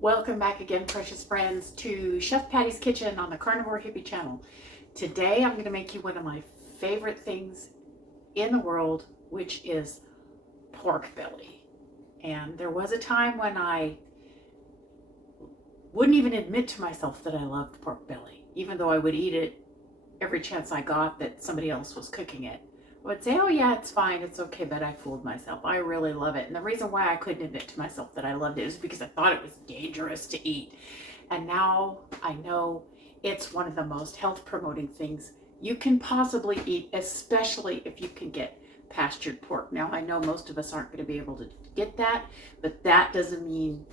Welcome back again, precious friends, to Chef Patty's Kitchen on the Carnivore Hippie channel. Today I'm going to make you one of my favorite things in the world, which is pork belly. And there was a time when I wouldn't even admit to myself that I loved pork belly, even though I would eat it every chance I got that somebody else was cooking it. I would say, oh yeah, it's fine, it's okay, but I fooled myself. I really love it. And the reason why I couldn't admit to myself that I loved it is because I thought it was dangerous to eat. And now I know it's one of the most health promoting things you can possibly eat, especially if you can get pastured pork. Now I know most of us aren't going to be able to get that, but that doesn't mean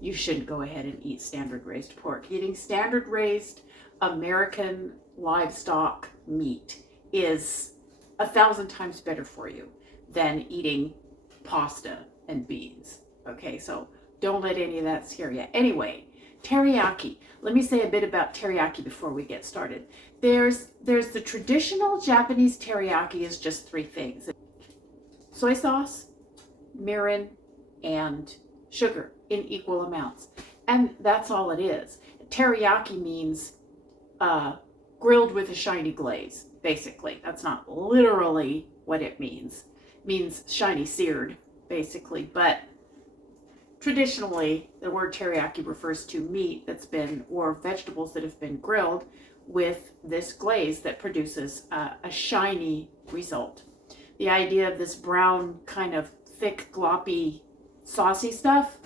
you shouldn't go ahead and eat standard raised pork. Eating standard raised American livestock meat is 1,000 times better for you than eating pasta and beans. Okay, so don't let any of that scare you. Anyway, teriyaki. Let me say a bit about teriyaki before we get started. There's the traditional Japanese teriyaki is just 3 things: soy sauce, mirin, and sugar in equal amounts. And that's all it is. Teriyaki means grilled with a shiny glaze. Basically, that's not literally what it means. It means shiny seared, basically. But traditionally, the word teriyaki refers to meat that's been, or vegetables that have been grilled with this glaze that produces a shiny result. The idea of this brown, kind of thick, gloppy, saucy stuff,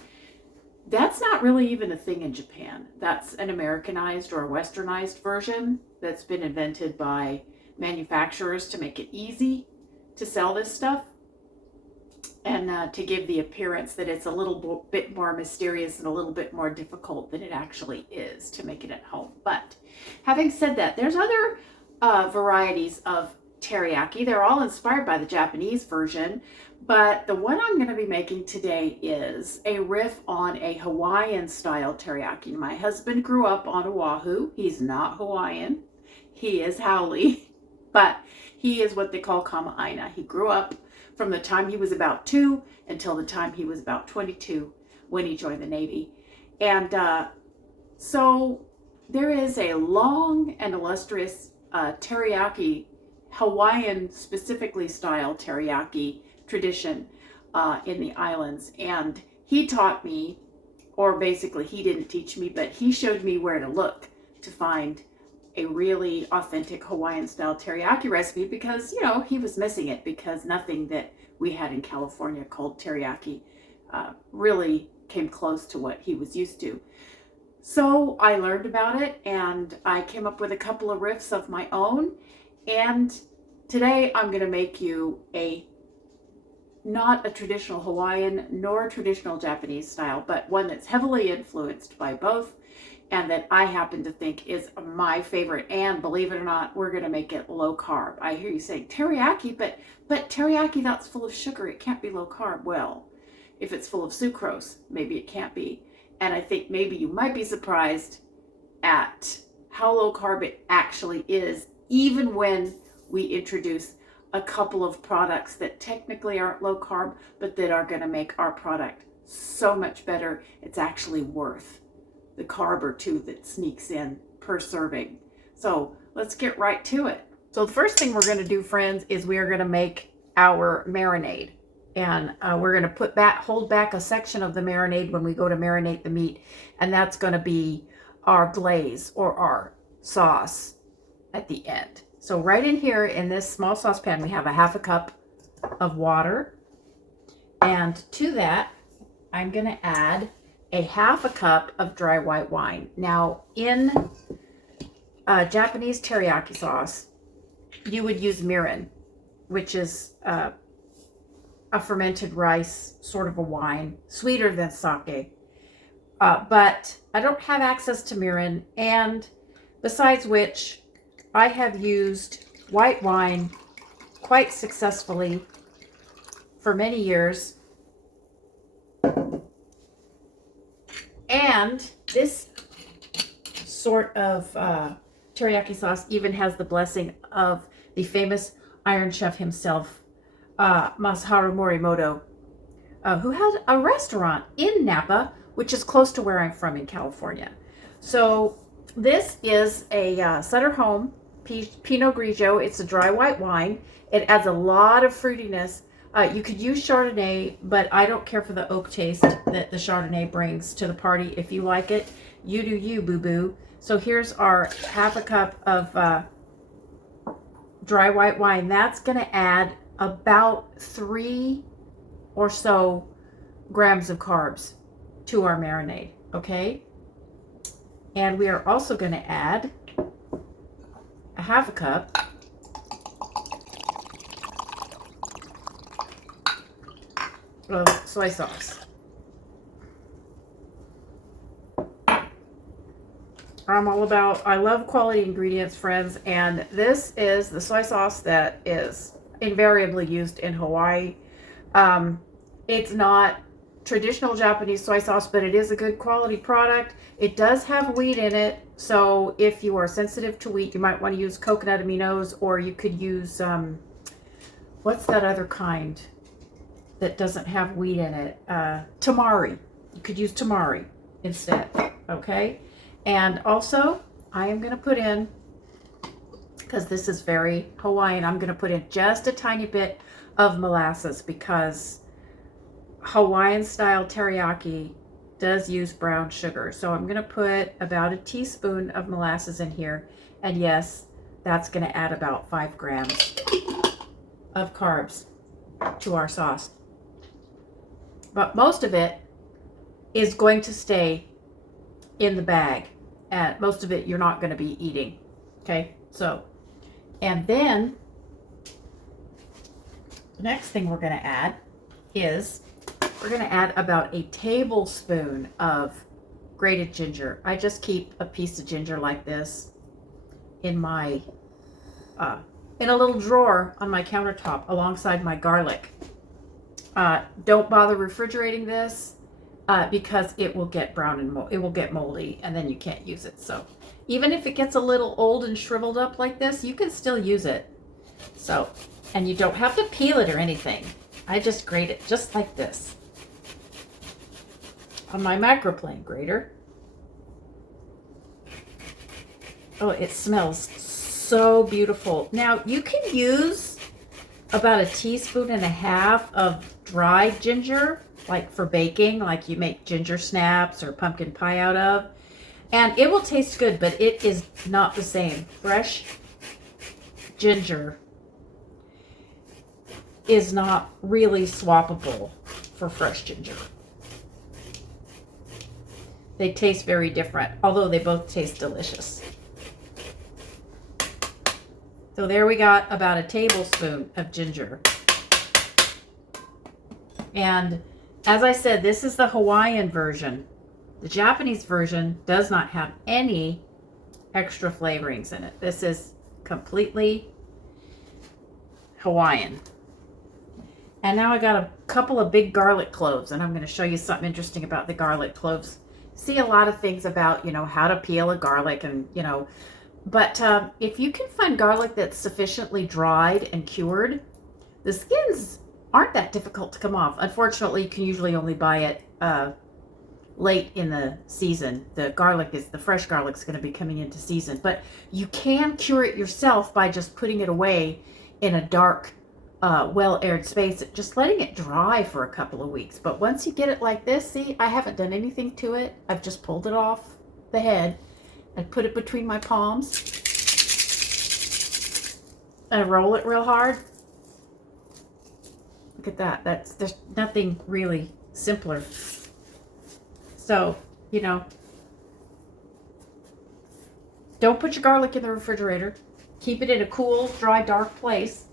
that's not really even a thing in Japan. That's an Americanized or a westernized version that's been invented by manufacturers to make it easy to sell this stuff and to give the appearance that it's a little bit more mysterious and a little bit more difficult than it actually is to make it at home. But having said that, there's other varieties of teriyaki. They're all inspired by the Japanese version, but the one I'm going to be making today is a riff on a Hawaiian style teriyaki. My husband grew up on Oahu. He's not Hawaiian. He is Haole, but he is what they call Kama'aina. He grew up from the time he was about 2 until the time he was about 22 when he joined the Navy. And so there is a long and illustrious teriyaki, Hawaiian specifically style teriyaki tradition in the islands. And he taught me, or basically he didn't teach me, but he showed me where to look to find a really authentic Hawaiian style teriyaki recipe, because, you know, he was missing it, because nothing that we had in California called teriyaki really came close to what he was used to. So I learned about it and I came up with a couple of riffs of my own. And today I'm going to make you not a traditional Hawaiian nor a traditional Japanese style, but one that's heavily influenced by both, and that I happen to think is my favorite. And believe it or not, we're going to make it low carb. I hear you saying teriyaki, but teriyaki, that's full of sugar. It can't be low carb. Well, if it's full of sucrose, maybe it can't be. And I think maybe you might be surprised at how low carb it actually is, even when we introduce a couple of products that technically aren't low carb, but that are going to make our product so much better. It's actually worth the carb or 2 that sneaks in per serving. So let's get right to it. So the first thing we're going to do, friends, is we are going to make our marinade. And we're going to hold back a section of the marinade when we go to marinate the meat. And that's going to be our glaze or our sauce at the end. So right in here in this small saucepan, we have a 1/2 cup of water. And to that, I'm going to add a 1/2 cup of dry white wine. Now, in Japanese teriyaki sauce, you would use mirin, which is a fermented rice, sort of a wine, sweeter than sake. But I don't have access to mirin, and besides which, I have used white wine quite successfully for many years. And this sort of teriyaki sauce even has the blessing of the famous Iron Chef himself, Masaharu Morimoto, who has a restaurant in Napa which is close to where I'm from in California. So this is a Sutter Home Pinot Grigio. It's a dry white wine. It adds a lot of fruitiness. You could use Chardonnay, but I don't care for the oak taste that the Chardonnay brings to the party. If you like it, you do you, boo-boo. So here's our half a cup of dry white wine. That's going to add about 3 or so grams of carbs to our marinade, okay? And we are also going to add a half a cup of soy sauce. I love quality ingredients, friends, and this is the soy sauce that is invariably used in Hawaii. It's not traditional Japanese soy sauce, but it is a good quality product. It does have wheat in it, so if you are sensitive to wheat, you might want to use coconut aminos, or you could use, what's that other kind that doesn't have wheat in it? Tamari. You could use tamari instead, okay? And also, I am going to put in, because this is very Hawaiian, I'm going to put in just a tiny bit of molasses, because Hawaiian style teriyaki does use brown sugar. So I'm going to put about a teaspoon of molasses in here. And yes, that's going to add about 5 grams of carbs to our sauce. But most of it is going to stay in the bag. And most of it you're not going to be eating. Okay, so, and then the next thing we're going to add is we're going to add about a tablespoon of grated ginger. I just keep a piece of ginger like this in my, in a little drawer on my countertop alongside my garlic. Don't bother refrigerating this because it will get brown and it will get moldy, and then you can't use it. So even if it gets a little old and shriveled up like this, you can still use it. So, and you don't have to peel it or anything. I just grate it just like this on my microplane grater. Oh, it smells so beautiful. Now you can use about 1.5 teaspoons of dried ginger, like for baking, like you make ginger snaps or pumpkin pie out of, and it will taste good, but it is not the same. Fresh ginger is not really swappable for fresh ginger. They taste very different, although they both taste delicious. So there we got about 1 tablespoon of ginger. And as I said, this is the Hawaiian version. The Japanese version does not have any extra flavorings in it. This is completely Hawaiian. And now I got a couple of big garlic cloves, and I'm going to show you something interesting about the garlic cloves. See a lot of things about, you know, how to peel a garlic and, you know, but if you can find garlic that's sufficiently dried and cured, the skins aren't that difficult to come off. Unfortunately, you can usually only buy it late in the season. The fresh garlic is going to be coming into season, but you can cure it yourself by just putting it away in a dark, well-aired space, just letting it dry for a couple of weeks. But once you get it like this, see, I haven't done anything to it. I've just pulled it off the head and put it between my palms and roll it real hard. Look at that. There's nothing really simpler. So, you know, don't put your garlic in the refrigerator. Keep it in a cool, dry, dark place.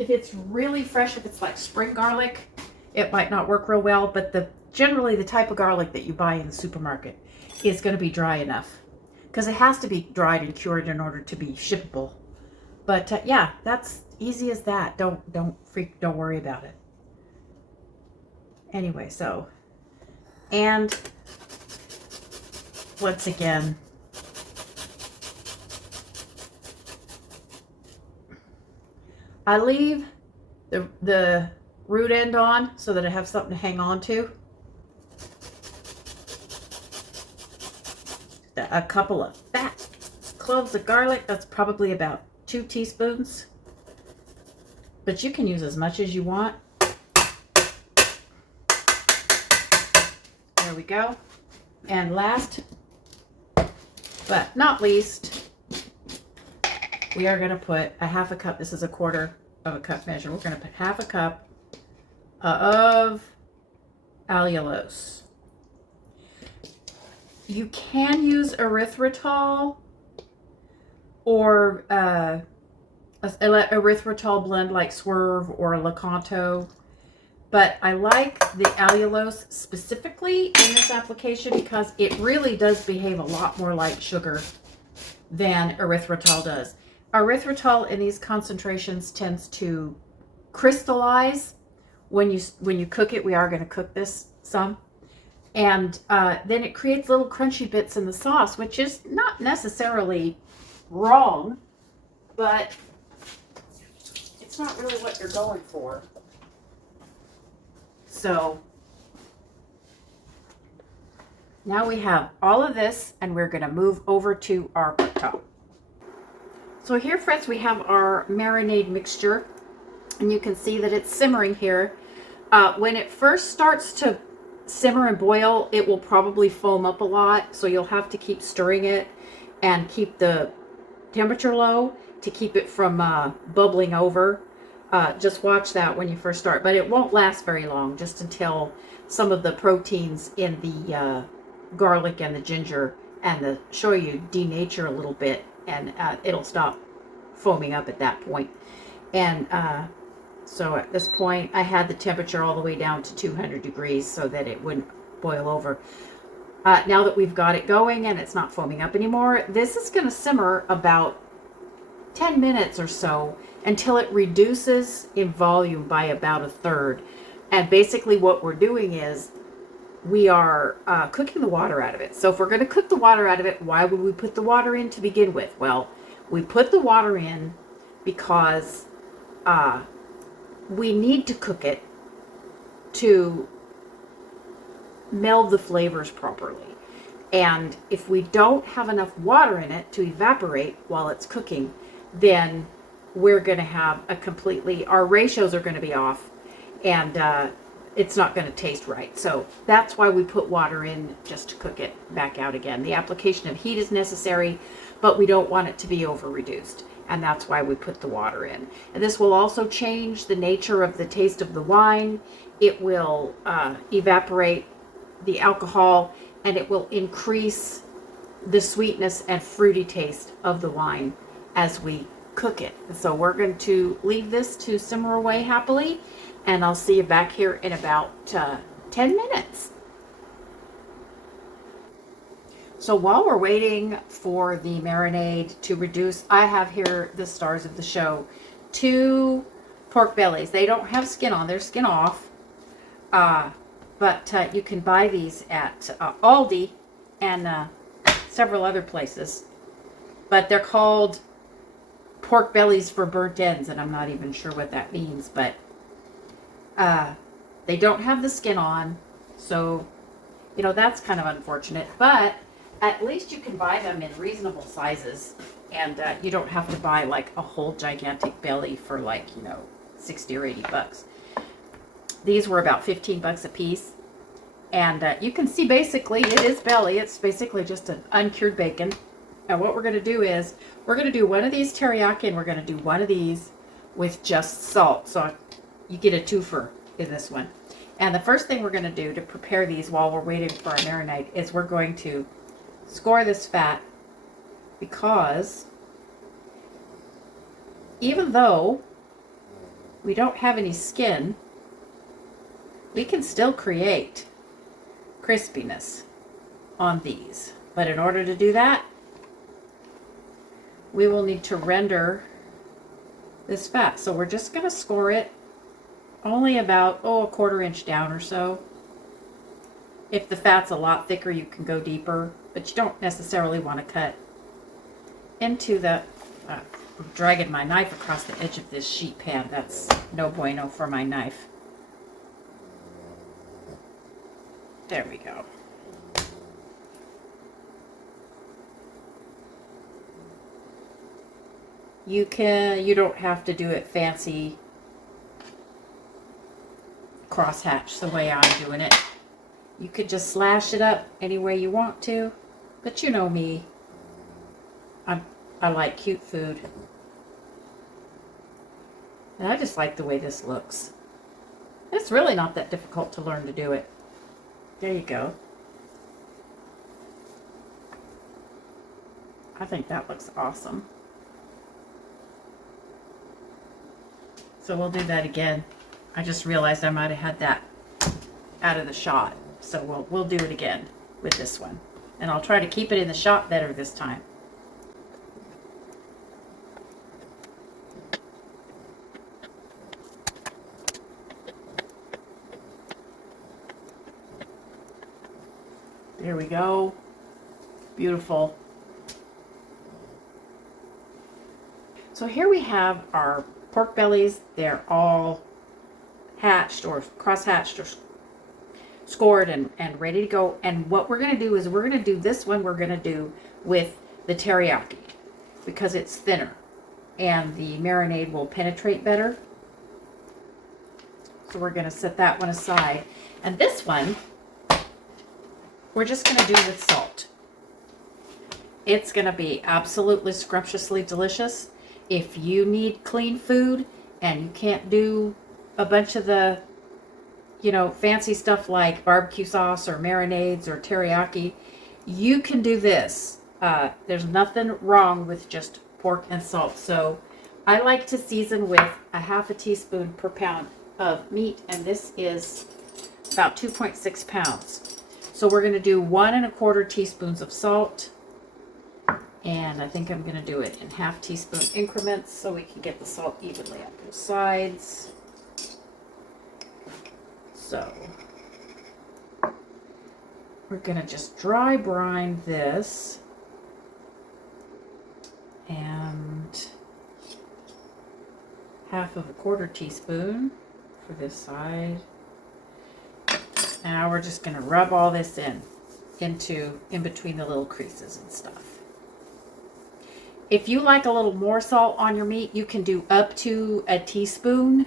If it's really fresh, if it's like spring garlic, it might not work real well, but generally the type of garlic that you buy in the supermarket is going to be dry enough, because it has to be dried and cured in order to be shippable. But yeah, that's easy as that. Don't worry about it. Anyway, so, and once again, I leave the root end on so that I have something to hang on to. a couple of fat cloves of garlic. That's probably about 2 teaspoons. But you can use as much as you want. There we go. And last but not least, we are going to put a half a cup. This is a quarter of a cup measure. We're going to put half a cup of allulose. You can use erythritol or erythritol blend like Swerve or Lakanto. But I like the allulose specifically in this application because it really does behave a lot more like sugar than erythritol does. Erythritol in these concentrations tends to crystallize when you cook it. We are going to cook this some. And then it creates little crunchy bits in the sauce, which is not necessarily wrong, but it's not really what you're going for. So now we have all of this, and we're going to move over to our cooktop. So here, friends, we have our marinade mixture, and you can see that it's simmering here. When it first starts to simmer and boil, it will probably foam up a lot, so you'll have to keep stirring it and keep the temperature low to keep it from bubbling over. Just watch that when you first start, but it won't last very long, just until some of the proteins in the garlic and the ginger and the shoyu denature a little bit, and it'll stop foaming up at that point. And so at this point, I had the temperature all the way down to 200 degrees so that it wouldn't boil over. Now that we've got it going and it's not foaming up anymore, this is going to simmer about 10 minutes or so until it reduces in volume by about 1/3. And basically what we're doing is we are cooking the water out of it. So if we're going to cook the water out of it, why would we put the water in to begin with? Well, we put the water in because we need to cook it to meld the flavors properly. And if we don't have enough water in it to evaporate while it's cooking, then we're going to have our ratios are going to be off, and it's not going to taste right. So that's why we put water in, just to cook it back out again. The application of heat is necessary, but we don't want it to be over reduced, and that's why we put the water in. And this will also change the nature of the taste of the wine. It will evaporate the alcohol, and it will increase the sweetness and fruity taste of the wine as we cook it. So we're going to leave this to simmer away happily, and I'll see you back here in about 10 minutes. So while we're waiting for the marinade to reduce, I have here the stars of the show, 2 pork bellies. They don't have skin on, they're skin off, but you can buy these at Aldi and several other places, but they're called pork bellies for burnt ends, and I'm not even sure what that means, but they don't have the skin on, so that's kind of unfortunate, but at least you can buy them in reasonable sizes, and you don't have to buy like a whole gigantic belly for like 60 or 80 bucks. These were about 15 bucks a piece, and you can see basically it is belly. It's basically just an uncured bacon. And what we're going to do is we're going to do one of these teriyaki, and we're going to do one of these with just salt. So you get a twofer in this one. And the first thing we're going to do to prepare these while we're waiting for our marinade is we're going to score this fat, because even though we don't have any skin, we can still create crispiness on these. But in order to do that, we will need to render this fat. So we're just going to score it only about, a 1/4 inch down or so. If the fat's a lot thicker, you can go deeper, but you don't necessarily want to cut into the, I'm dragging my knife across the edge of this sheet pan. That's no bueno for my knife. There we go. You don't have to do it fancy crosshatch the way I'm doing it. You could just slash it up any way you want to, but you know me, I like cute food. And I just like the way this looks. It's really not that difficult to learn to do it. There you go. I think that looks awesome. So we'll do that again. I just realized I might have had that out of the shot. So we'll do it again with this one. And I'll try to keep it in the shot better this time. There we go. Beautiful. So here we have our pork bellies. They're all hatched or cross-hatched or scored and ready to go. And what we're going to do is we're going to do this one we're going to do with the teriyaki because it's thinner and the marinade will penetrate better. So we're going to set that one aside. And this one we're just going to do with salt. It's going to be absolutely scrumptiously delicious. If you need clean food and you can't do a bunch of the, fancy stuff like barbecue sauce or marinades or teriyaki, you can do this. There's nothing wrong with just pork and salt. So I like to season with a half a teaspoon per pound of meat, and this is about 2.6 pounds. So we're going to do 1 1/4 teaspoons of salt. And I think I'm going to do it in half teaspoon increments so we can get the salt evenly on both sides. So we're going to just dry brine this. And half of a 1/4 teaspoon for this side. And now we're just going to rub all this in between the little creases and stuff. If you like a little more salt on your meat, you can do up to a teaspoon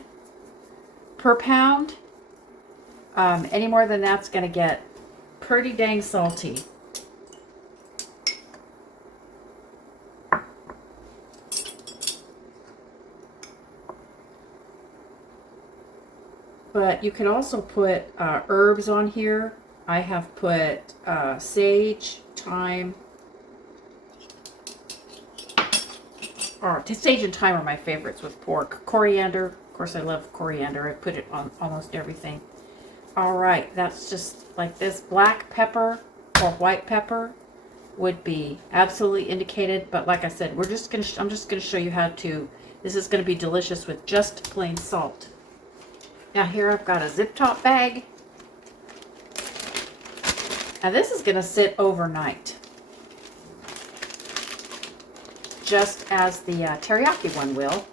per pound. Any more than that's going to get pretty dang salty. But you can also put herbs on here. I have put sage, thyme. Sage and thyme are my favorites with pork. Coriander. Of course, I love coriander. I put it on almost everything. All right. That's just like this. Black pepper or white pepper would be absolutely indicated. But like I said, I'm just going to show you how to. This is going to be delicious with just plain salt. Now here I've got a zip top bag. Now this is going to sit overnight, just as the teriyaki one will.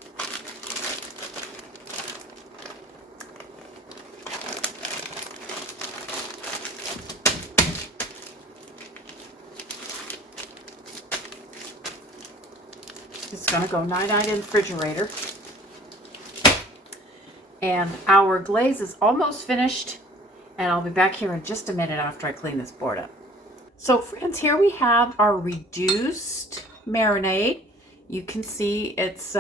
It's going to go night-night in the refrigerator. And our glaze is almost finished, and I'll be back here in just a minute after I clean this board up. So friends, here we have our reduced marinade. You can see it's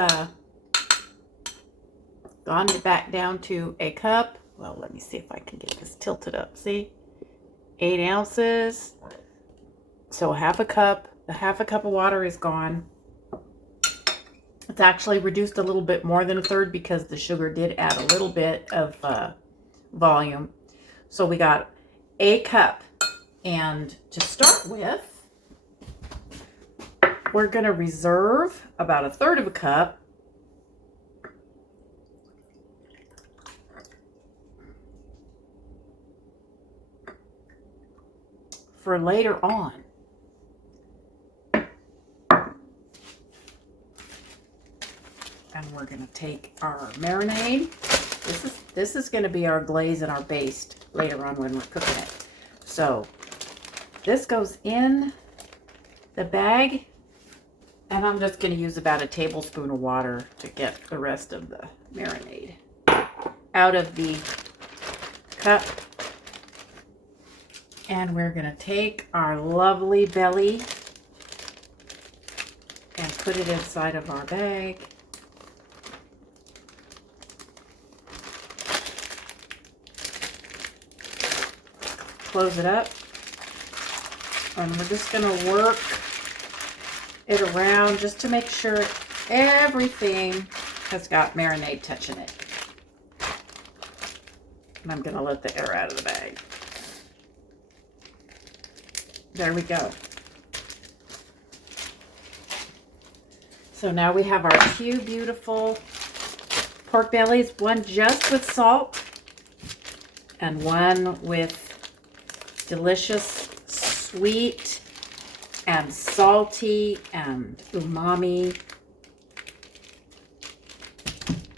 gone back down to a cup. Well, let me see if I can get this tilted up. See? 8 ounces. So half a cup. The half a cup of water is gone. It's actually reduced a little bit more than a third because the sugar did add a little bit of volume. So we got a cup. And to start with, we're going to reserve about 1/3 of a cup for later on. And we're going to take our marinade. This is going to be our glaze and our baste later on when we're cooking it. So this goes in the bag And I'm just going to use about a tablespoon of water to get the rest of the marinade out of the cup. And we're going to take our lovely belly and put it inside of our bag. Close it up. And we're just going to work it around just to make sure everything has got marinade touching it. And I'm going to let the air out of the bag. There we go. So now we have our two beautiful pork bellies, one just with salt and one with delicious sweet and salty and umami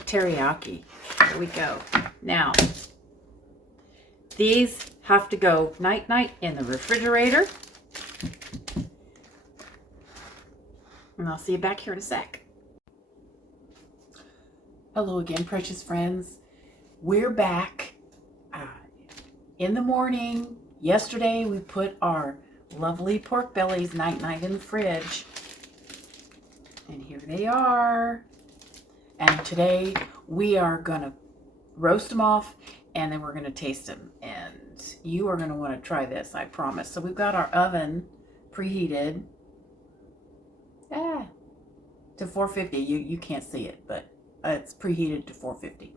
teriyaki. There we go. Now, these have to go night-night in the refrigerator. And I'll see you back here in a sec. Hello again, precious friends. We're back in the morning. Yesterday, we put our lovely pork bellies night-night in the fridge. And here they are. And today, we are going to roast them off, and then we're going to taste them. And you are going to want to try this, I promise. So we've got our oven preheated to 450. You can't see it, but it's preheated to 450.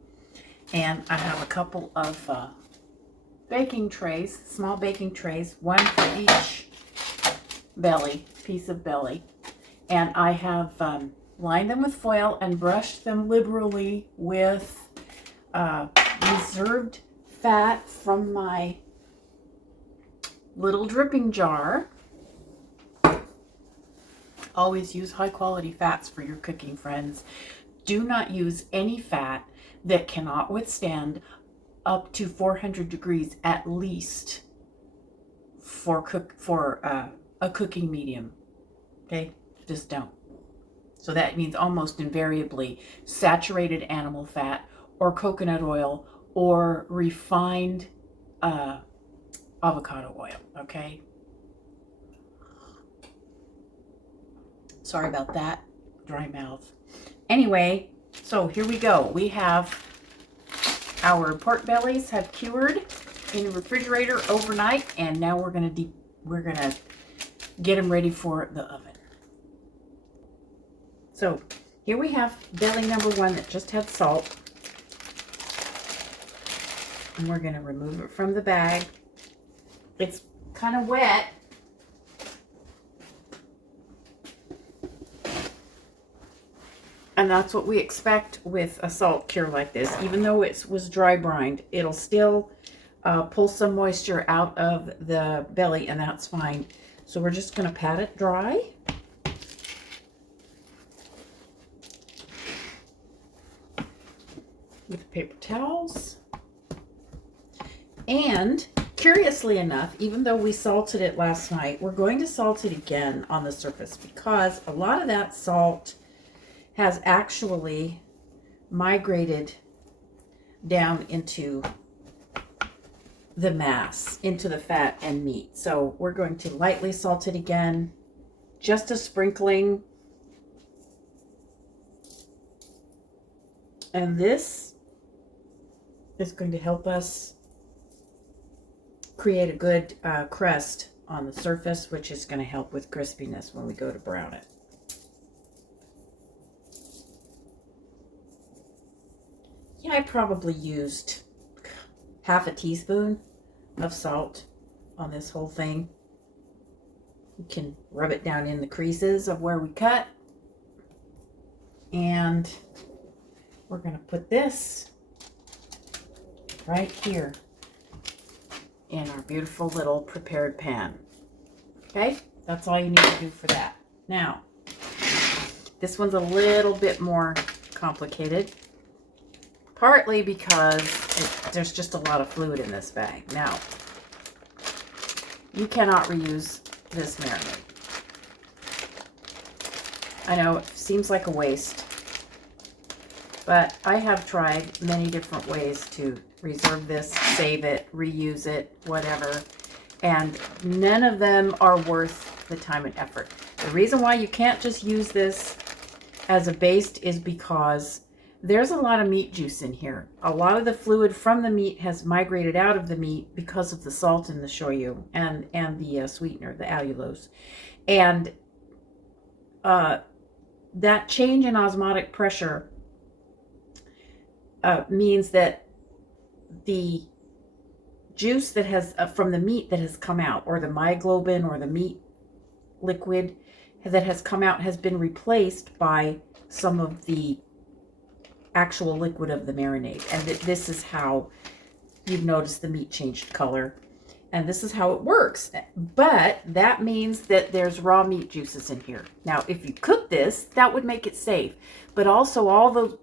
And I have a couple of baking trays, small baking trays, one for each piece of belly. And I have lined them with foil and brushed them liberally with reserved fat from my little dripping jar. Always use high quality fats for your cooking, friends. Do not use any fat that cannot withstand up to 400 degrees at least for a cooking medium. Okay, just don't. So that means almost invariably saturated animal fat or coconut oil or refined avocado oil. Okay. Sorry about that, dry mouth. Anyway, so here we go. We have our pork bellies have cured in the refrigerator overnight, and now we're gonna get them ready for the oven. So here we have belly number one that just had salt, and we're gonna remove it from the bag. It's kind of wet. And that's what we expect with a salt cure like this. Even though it was dry brined, it'll still pull some moisture out of the belly, and that's fine. So we're just going to pat it dry. With paper towels. And curiously enough, even though we salted it last night, we're going to salt it again on the surface because a lot of that salt has actually migrated down into the mass, into the fat and meat. So we're going to lightly salt it again, just a sprinkling. And this is going to help us create a good crust on the surface, which is going to help with crispiness when we go to brown it. Yeah, I probably used half a teaspoon of salt on this whole thing. You can rub it down in the creases of where we cut. And we're going to put this right here in our beautiful little prepared pan. Okay, that's all you need to do for that. Now, this one's a little bit more complicated. Partly because there's just a lot of fluid in this bag. Now, you cannot reuse this marinade. I know it seems like a waste, but I have tried many different ways to reserve this, save it, reuse it, whatever, and none of them are worth the time and effort. The reason why you can't just use this as a baste is because there's a lot of meat juice in here. A lot of the fluid from the meat has migrated out of the meat because of the salt in the shoyu and the sweetener, the allulose. And that change in osmotic pressure means that the juice that has from the meat that has come out, or the myoglobin or the meat liquid that has come out, has been replaced by some of the actual liquid of the marinade. And this is how you've noticed the meat changed color. And this is how it works. But that means that there's raw meat juices in here. Now, if you cook this, that would make it safe. But also all the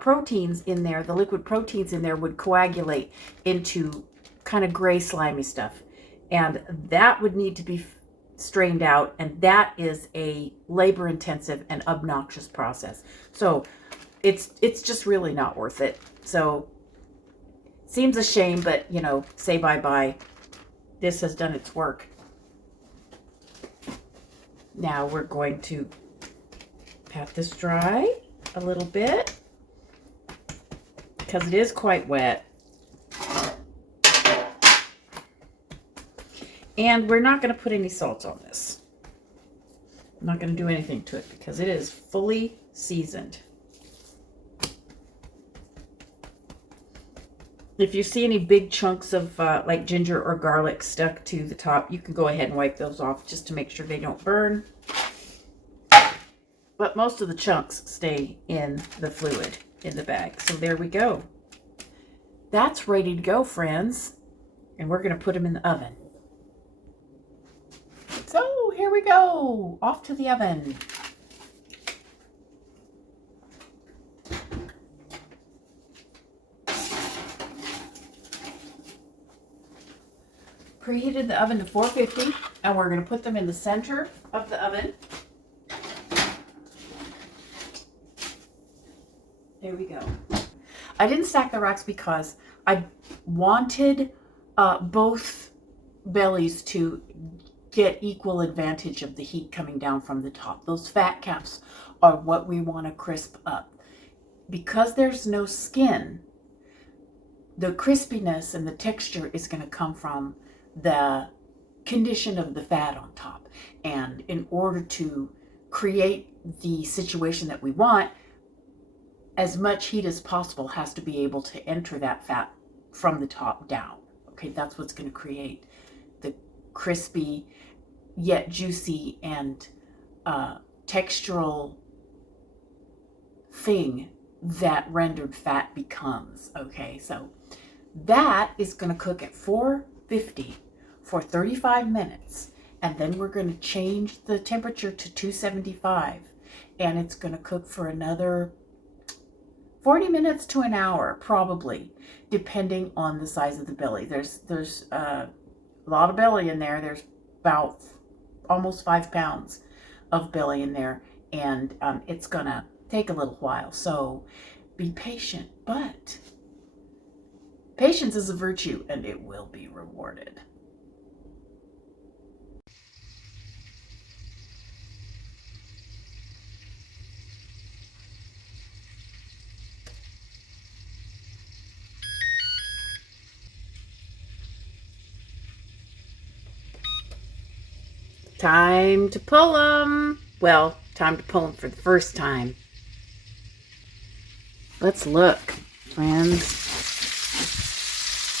proteins in there, the liquid proteins in there, would coagulate into kind of gray slimy stuff. And that would need to be strained out. And that is a labor intensive and obnoxious process. So it's just really not worth it. So seems a shame, but you know, say bye-bye. This has done its work. Now we're going to pat this dry a little bit because it is quite wet. And we're not going to put any salt on this. I'm not going to do anything to it because it is fully seasoned. If you see any big chunks of like ginger or garlic stuck to the top, you can go ahead and wipe those off just to make sure they don't burn. But most of the chunks stay in the fluid in the bag. So there we go. That's ready to go, friends. And we're going to put them in the oven. So here we go. Off to the oven. Preheated the oven to 450, and we're going to put them in the center of the oven. There we go. I didn't stack the racks because I wanted both bellies to get equal advantage of the heat coming down from the top. Those fat caps are what we want to crisp up. Because there's no skin, the crispiness and the texture is going to come from the condition of the fat on top. And in order to create the situation that we want, as much heat as possible has to be able to enter that fat from the top down. Okay, that's what's going to create the crispy yet juicy and textural thing that rendered fat becomes. Okay, so that is going to cook at 450 for 35 minutes, and then we're going to change the temperature to 275, and it's going to cook for another 40 minutes to an hour, probably, depending on the size of the belly. There's a lot of belly in there. There's about almost 5 pounds of belly in there, and it's gonna take a little while, so be patient. But patience is a virtue, and it will be rewarded. Time to pull them. Well, time to pull them for the first time. Let's look, friends.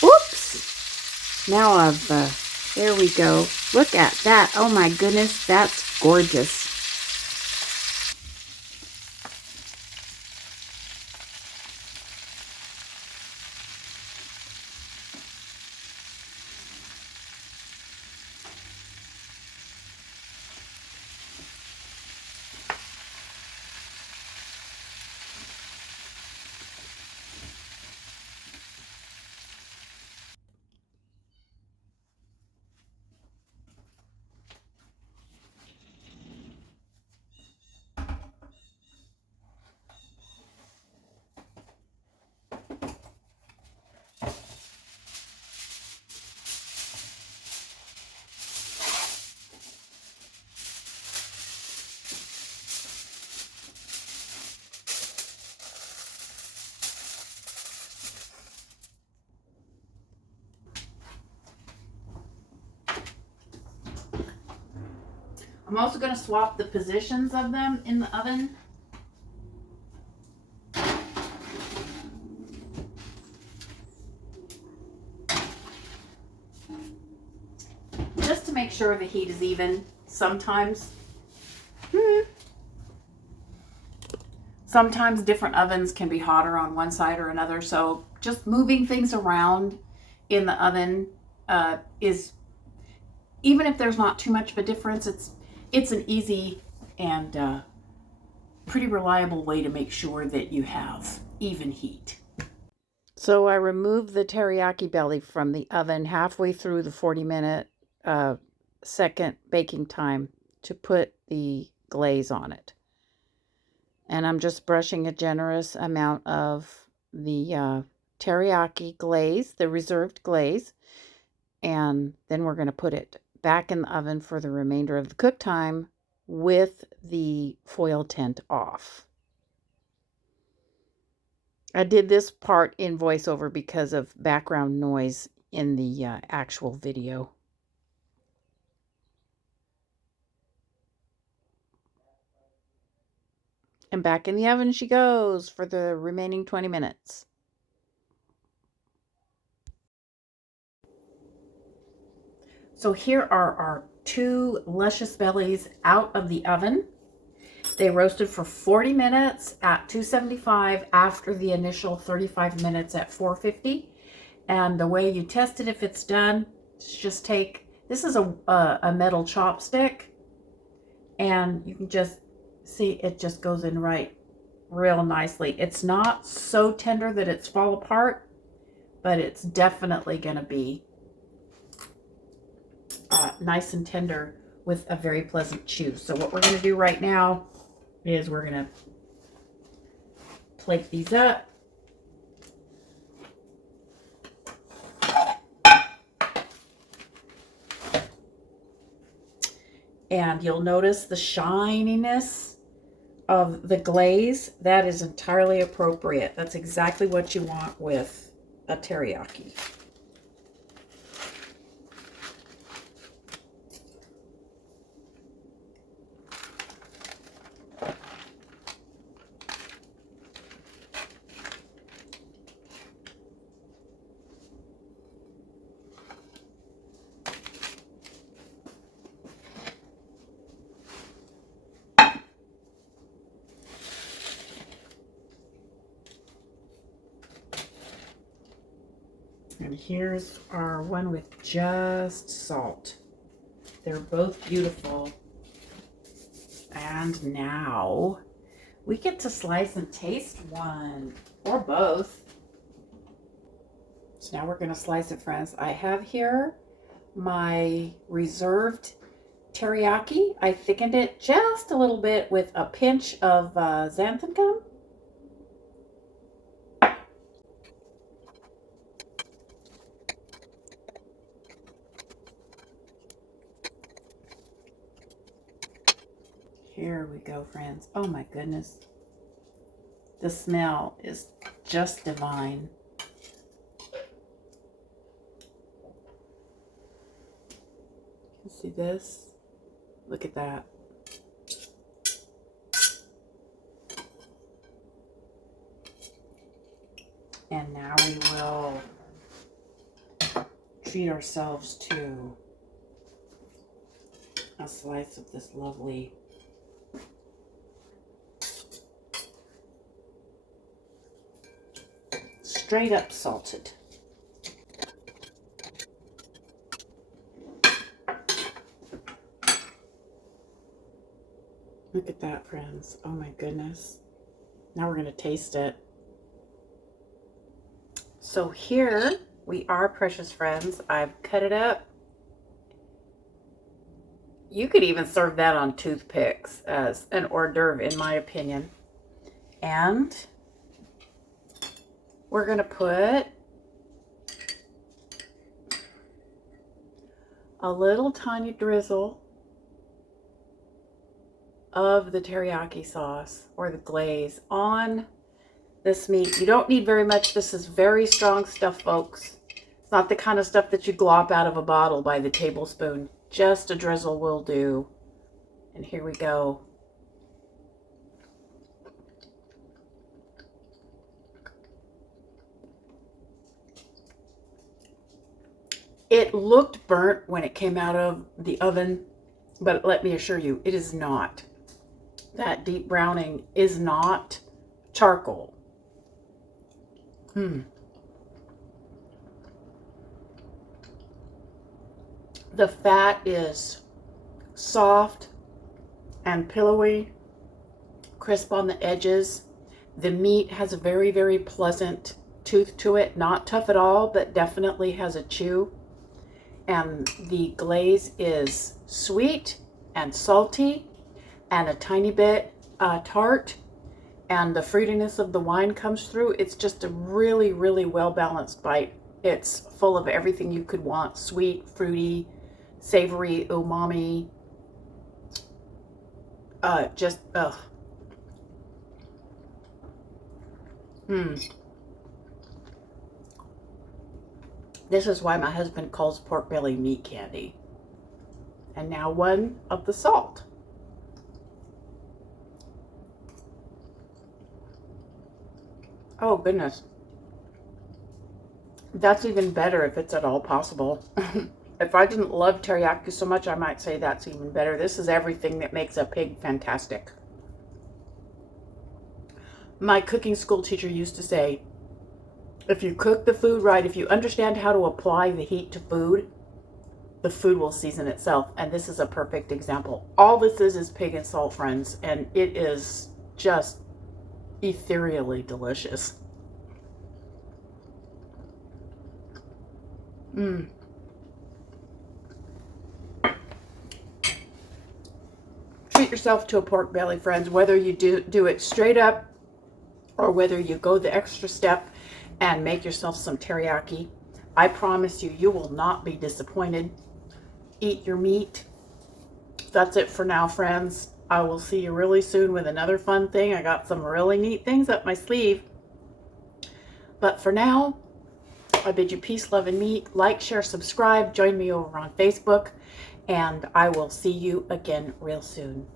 Oops. Now there we go. Look at that. Oh my goodness, that's gorgeous. I'm also going to swap the positions of them in the oven. Just to make sure the heat is even. Sometimes different ovens can be hotter on one side or another, so just moving things around in the oven is, even if there's not too much of a difference, it's an easy and pretty reliable way to make sure that you have even heat. So I removed the teriyaki belly from the oven halfway through the 40-minute second baking time to put the glaze on it. And I'm just brushing a generous amount of the teriyaki glaze, the reserved glaze. And then we're going to put it back in the oven for the remainder of the cook time with the foil tint off. I did this part in voiceover because of background noise in the actual video. And back in the oven she goes for the remaining 20 minutes. So here are our 2 luscious bellies out of the oven. They roasted for 40 minutes at 275 after the initial 35 minutes at 450. And the way you test it if it's done, is just take, this is a metal chopstick, and you can just see it just goes in real nicely. It's not so tender that it's fall apart, but it's definitely going to be nice and tender with a very pleasant chew. So what we're going to do right now is we're going to plate these up. And you'll notice the shininess of the glaze. That is entirely appropriate. That's exactly what you want with a teriyaki. And here's our one with just salt. They're both beautiful. And now we get to slice and taste one or both. So now we're going to slice it, friends. I have here my reserved teriyaki. I thickened it just a little bit with a pinch of xanthan gum. Here we go, friends. Oh my goodness. The smell is just divine. You see this? Look at that. And now we will treat ourselves to a slice of this lovely straight up salted. Look at that, friends. Oh my goodness. Now we're going to taste it. So here we are, precious friends. I've cut it up. You could even serve that on toothpicks as an hors d'oeuvre, in my opinion. And we're going to put a little tiny drizzle of the teriyaki sauce or the glaze on this meat. You don't need very much. This is very strong stuff, folks. It's not the kind of stuff that you glop out of a bottle by the tablespoon. Just a drizzle will do. And here we go. It looked burnt when it came out of the oven, but let me assure you, it is not. That deep browning is not charcoal. The fat is soft and pillowy, crisp on the edges. The meat has a very, very pleasant tooth to it. Not tough at all, but definitely has a chew. And the glaze is sweet and salty and a tiny bit tart. And the fruitiness of the wine comes through. It's just a really, really well-balanced bite. It's full of everything you could want. Sweet, fruity, savory, umami. This is why my husband calls pork belly meat candy. And now one of the salt. Oh, goodness. That's even better if it's at all possible. If I didn't love teriyaki so much, I might say that's even better. This is everything that makes a pig fantastic. My cooking school teacher used to say, if you cook the food right, if you understand how to apply the heat to food, the food will season itself. And this is a perfect example. All this is pig and salt, friends, and it is just ethereally delicious. Treat yourself to a pork belly, friends, whether you do it straight up or whether you go the extra step and make yourself some teriyaki. I promise you, you will not be disappointed. Eat your meat. That's it for now, friends. I will see you really soon with another fun thing. I got some really neat things up my sleeve. But for now, I bid you peace, love, and meat. Like, share, subscribe. Join me over on Facebook. And I will see you again real soon.